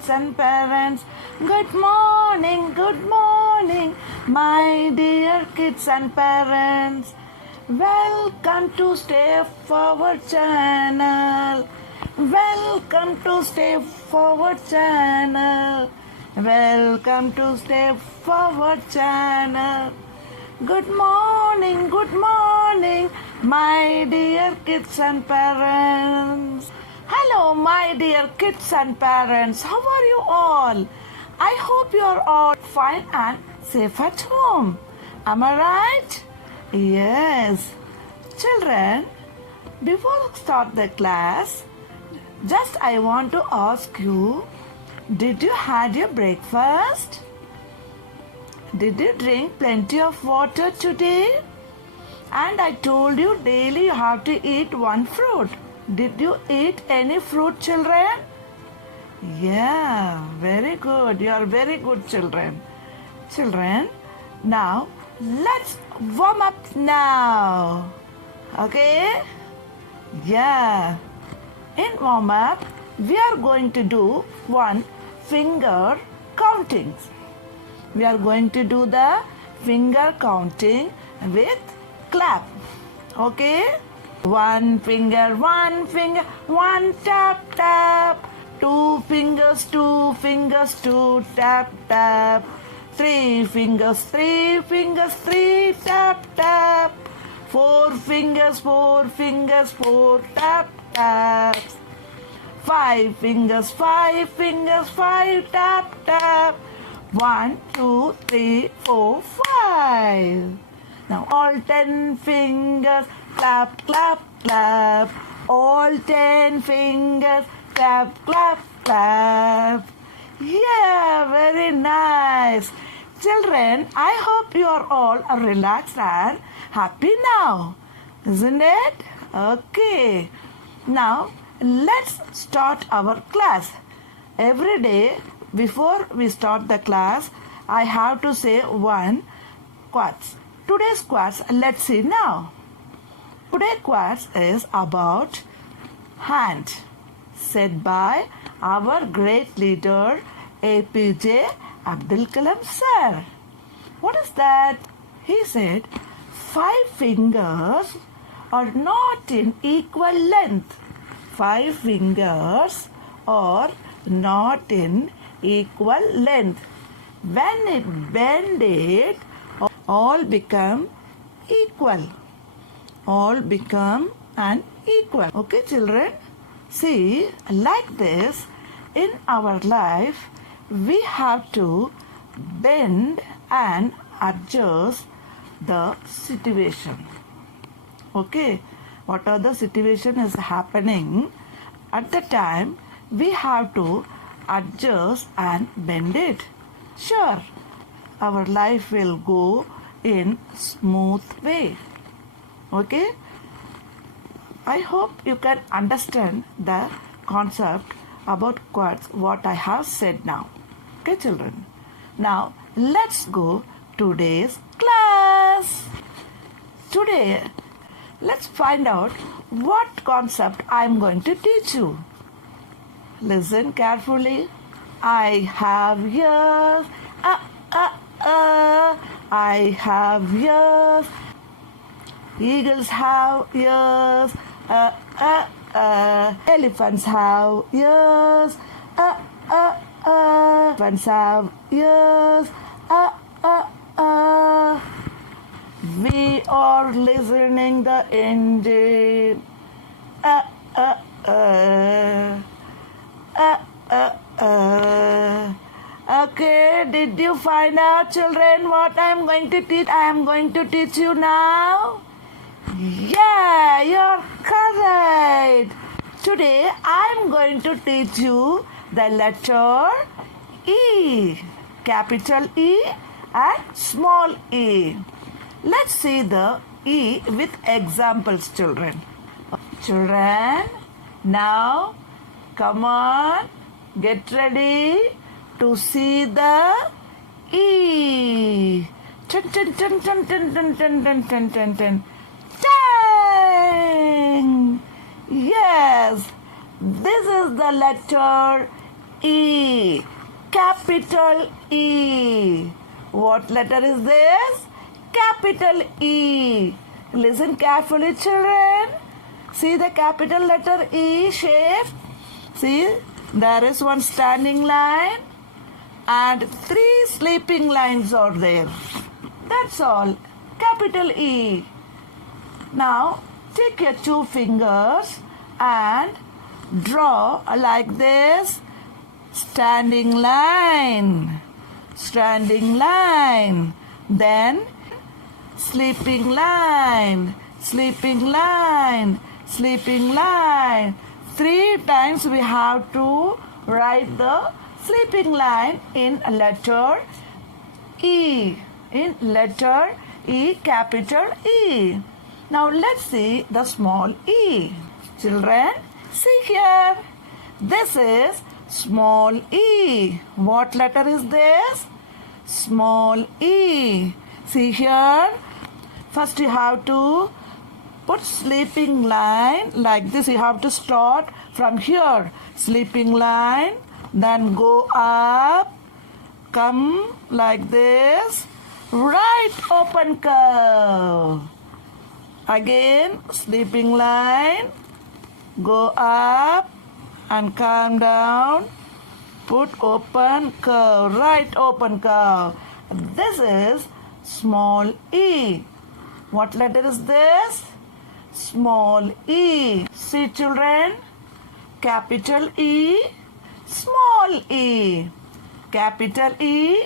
kids and parents. Good morning, my dear kids and parents. Welcome to Step Forward channel. Welcome to Step Forward channel. Welcome to Step Forward channel. Good morning, my dear kids and parents. Hello, my dear kids and parents. How are you all? I hope you are all fine and safe at home. Am I right? Yes. Children, before we start the class, just I want to ask you, did you had your breakfast? Did you drink plenty of water today? And I told you daily you have to eat one fruit. Did you eat any fruit, children? Yeah, very good. You are very good children. Children, now let's warm up now. Okay? Yeah. In warm up, we are going to do one finger counting. We are going to do the finger counting with clap. Okay? One finger, one tap, tap. Two fingers, two tap, tap. Three fingers, three tap, tap. Four fingers, four tap, tap. Five fingers, five tap, tap. 1, 2, 3, 4, 5. Now all 10 fingers, clap, clap, clap. All 10 fingers, clap, clap, clap. Yeah, very nice. Children, I hope you are all relaxed and happy now. Isn't it? Okay. Now, let's start our class. Every day, before we start the class, I have to say one quotes. Today's quotes, let's see now. Today's quotes is about hand, said by our great leader APJ Abdul Kalam sir. What is that? He said, 5 fingers are not in equal length. 5 fingers are not in equal length. When it bend it, all become equal. All become an equal. Okay, children? See, like this, in our life, we have to bend and adjust the situation. Okay? What are the situation is happening at the time, we have to adjust and bend it. Sure, our life will go in smooth way. Okay? I hope you can understand the concept about quotes what I have said now. Okay, children? Now, let's go today's class. Today, let's find out what concept I am going to teach you. Listen carefully. I have ears. I have ears. Eagles have ears. Elephants have ears. Elephants have ears. We are listening the engine. Okay, did you find out, children, what I am going to teach? I am going to teach you now. Yeah, you're correct. Today I am going to teach you the letter E, capital E and small e. Let's see the E with examples, children. Children, now come on, get ready to see the E. Dun, dun, dun, dun, dun, dun, dun, dun, dun, dun, dun. Dang! Yes, this is the letter E. Capital E. What letter is this? Capital E. Listen carefully, children. See the capital letter E shape. See, there is one standing line and 3 sleeping lines are there. That's all. Capital E. Now, take your 2 fingers and draw like this. Standing line. Standing line. Then, sleeping line. Sleeping line. Sleeping line. 3 times we have to write the sleeping line in letter E. In letter E, capital E. Now let's see the small e. Children, see here. This is small e. What letter is this? Small e. See here. First you have to put sleeping line like this. You have to start from here. Sleeping line. Then go up. Come like this. Right open curve. Again, sleeping line. Go up and come down. Put open curve. Right open curve. This is small e. What letter is this? Small e. See, children? Capital E, small e. Capital E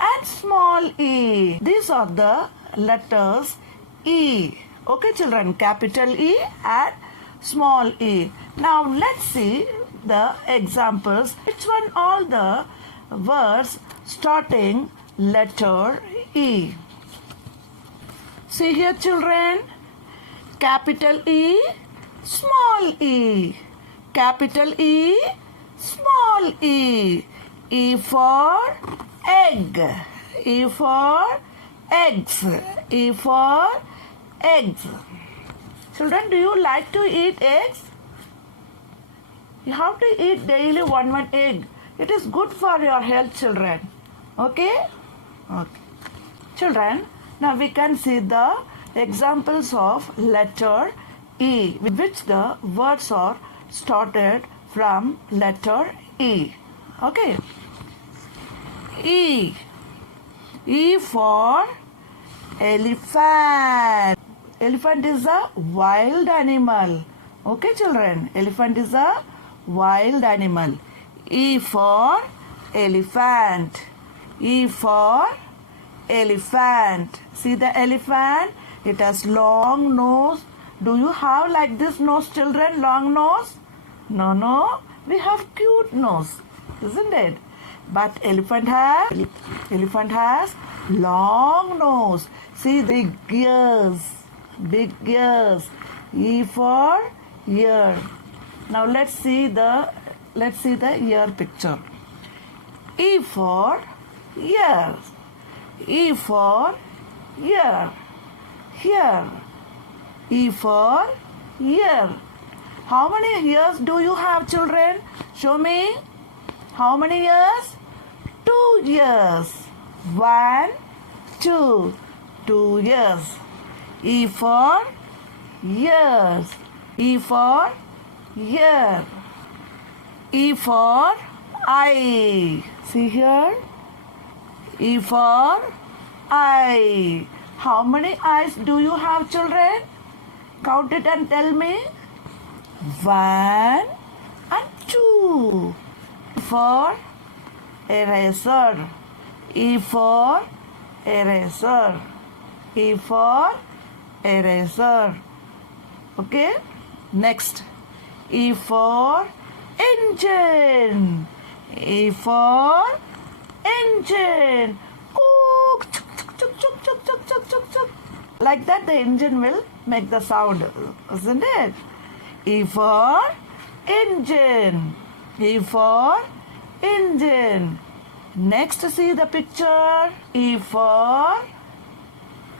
and small e. These are the letters E. Okay, children? Capital E and small e. Now, let's see the examples. Which one all the words starting letter E? See here, children? Capital E, small e. Capital E, small e. E for egg. E for eggs. E for eggs. Children, do you like to eat eggs? You have to eat daily one egg. It is good for your health, children. Okay? Okay. Children, now we can see the examples of letter E, which the words are started from letter E. Okay? E. E for elephant. Elephant is a wild animal. Okay, children? Elephant is a wild animal. E for elephant. E for elephant. See the elephant? It has long nose. Do you have like this nose, children? Long nose? No. We have cute nose, isn't it? But elephant has long nose. See the ears. Big ears. E for ear. Now let's see the ear picture. E for ear. E for ear. Here. E for ear. How many ears do you have, children? Show me. How many ears? 2 ears. 1, 2. 2 ears. E for ears. E for ear. E for eye. See here? E for eye. How many eyes do you have, children? Count it and tell me. 1 and 2. E for eraser. E for eraser. E for eraser. Okay? Next. E for engine. E for engine. Like that the engine will make the sound, isn't it? E for engine. E for engine. Next, see the picture. E for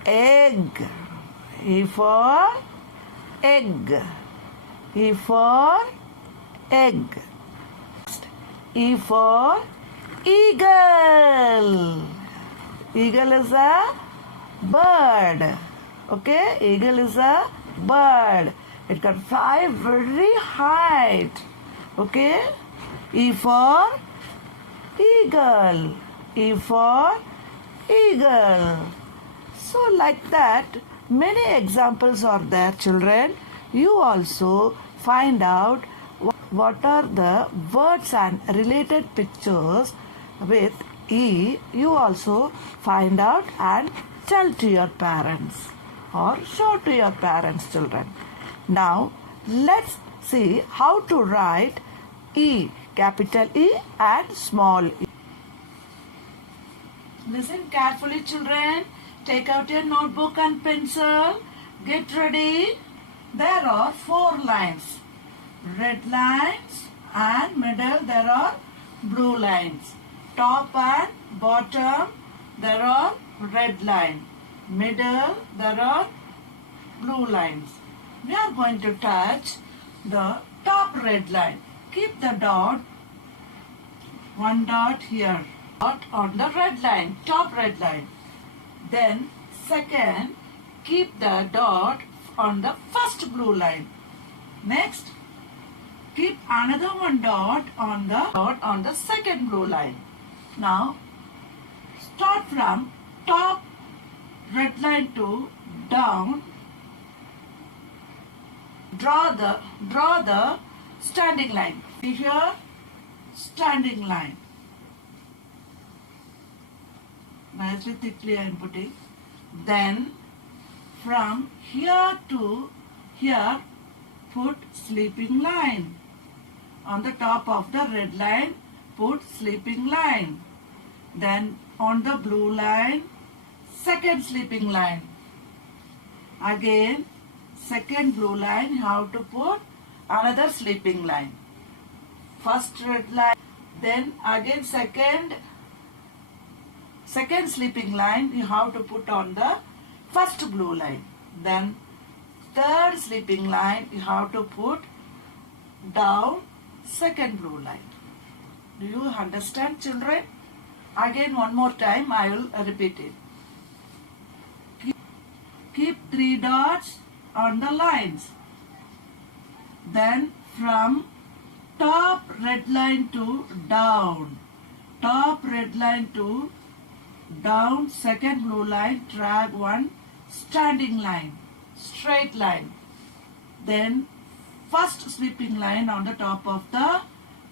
egg. E for egg. E for egg. E for eagle. Eagle is a bird. Okay, eagle is a bird. It can fly very high. Okay, E for eagle. E for eagle. So like that, many examples are there, children. You also find out what are the words and related pictures with E. You also find out and tell to your parents or show to your parents, children. Now, let's see how to write E, capital E and small e. Listen carefully, children. Take out your notebook and pencil. Get ready. There are 4 lines. Red lines, and middle there are blue lines. Top and bottom there are red line. Middle there are blue lines. We are going to touch the top red line. Keep the dot, one dot here, dot on the red line, top red line. Then second, keep the dot on the first blue line. Next, keep another one dot on the second blue line. Now, start from top red line to down. Draw the standing line. See here, standing line. Nicely thickly I am putting. Then from here to here, put sleeping line. On the top of the red line, put sleeping line. Then on the blue line, second sleeping line. Again, second blue line, you have to put another sleeping line. First red line, then again second sleeping line, you have to put on the first blue line. Then third sleeping line, you have to put down second blue line. Do you understand, children? Again, one more time, I will repeat it. Keep 3 dots on the lines. Then from top red line to down, top red line to down, second blue line, drag one standing line, straight line. Then first sweeping line on the top of the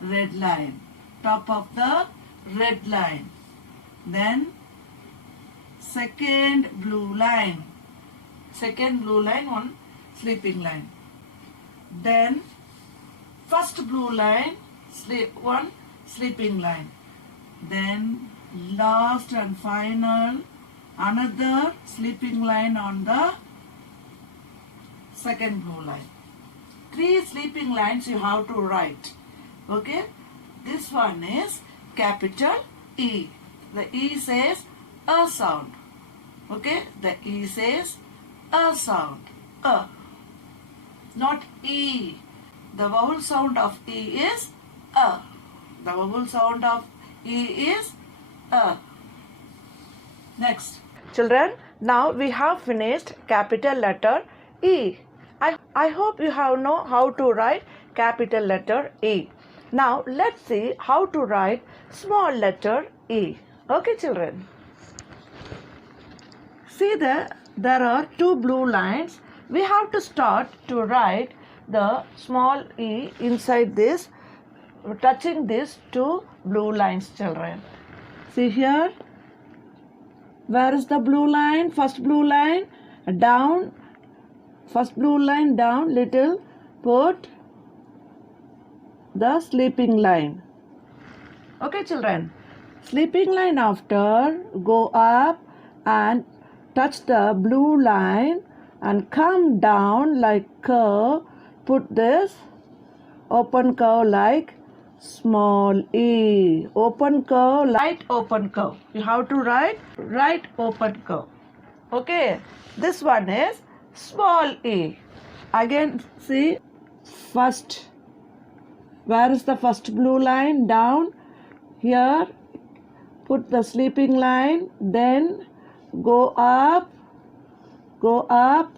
red line, top of the red line. Then second blue line, one sleeping line. Then first blue line, one sleeping line. Then last and final, another sleeping line on the second blue line. 3 sleeping lines you have to write. Okay, this one is capital E. The E says a sound. Okay, the E says a sound. A, not E. The vowel sound of E is a. The vowel sound of E is a. Next. Children, now we have finished capital letter E. I hope you have know how to write capital letter E. Now let's see how to write small letter E. Okay, children. See there are 2 blue lines. We have to start to write the small e inside this, touching these 2 blue lines, children. See here. Where is the blue line? First blue line down. First blue line down little. Put the sleeping line. Okay, children. Sleeping line after, go up and touch the blue line and come down like curve. Put this open curve like small e. Open curve, right open curve. You have to write right open curve. Okay. This one is small e. Again, see, first Where is the first blue line? Down. Here, put the sleeping line, then go up,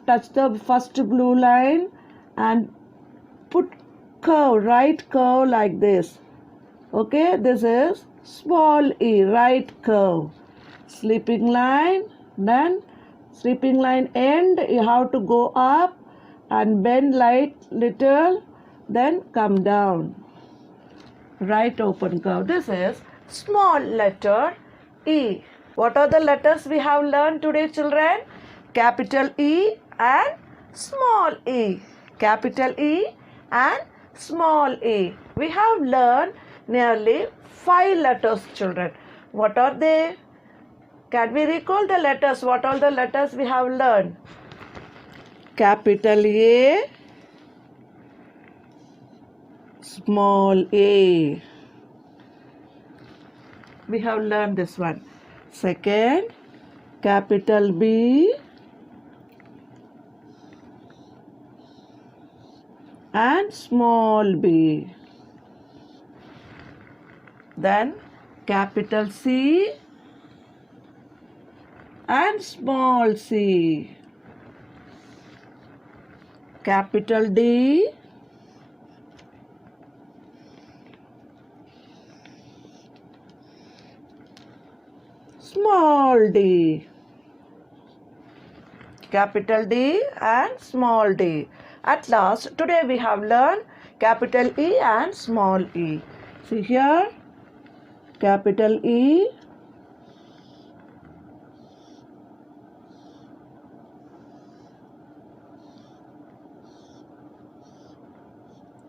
touch the first blue line and put curve, right curve like this. Okay, this is small e, right curve. Sleeping line, then sleeping line end, you have to go up and bend light little, then come down. Right open curve. This is small letter E. What are the letters we have learned today, children? Capital E and small e. Capital E and small e. We have learned nearly 5 letters, children. What are they? Can we recall the letters? What are the letters we have learned? Capital A, small a. We have learned this one. Second, capital B and small b. Then capital C and small c. Capital D small d. Capital D and small d. At last, today we have learned capital E and small e. See here, capital E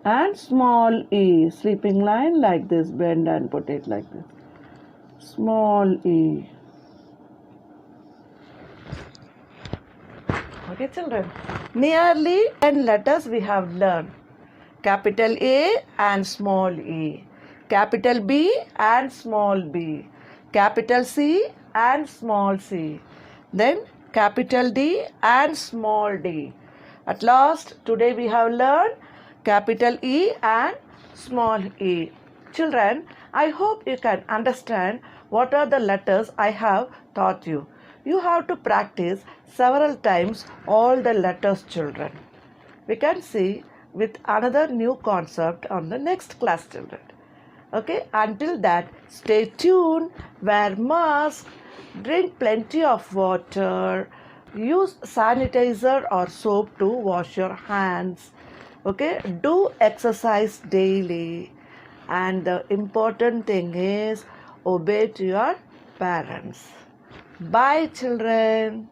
and small e. Sleeping line like this, bend and put it like this. Small e. Okay, children. Nearly 10 letters we have learned. Capital A and small e. Capital B and small b. Capital C and small c. Then capital D and small d. At last, today we have learned capital E and small e. Children, I hope you can understand what are the letters I have taught you. You have to practice several times all the letters, children. We can see with another new concept on the next class, children. Okay, until that, stay tuned, wear mask, drink plenty of water, use sanitizer or soap to wash your hands. Okay, do exercise daily, and the important thing is obey to your parents. Bye, children.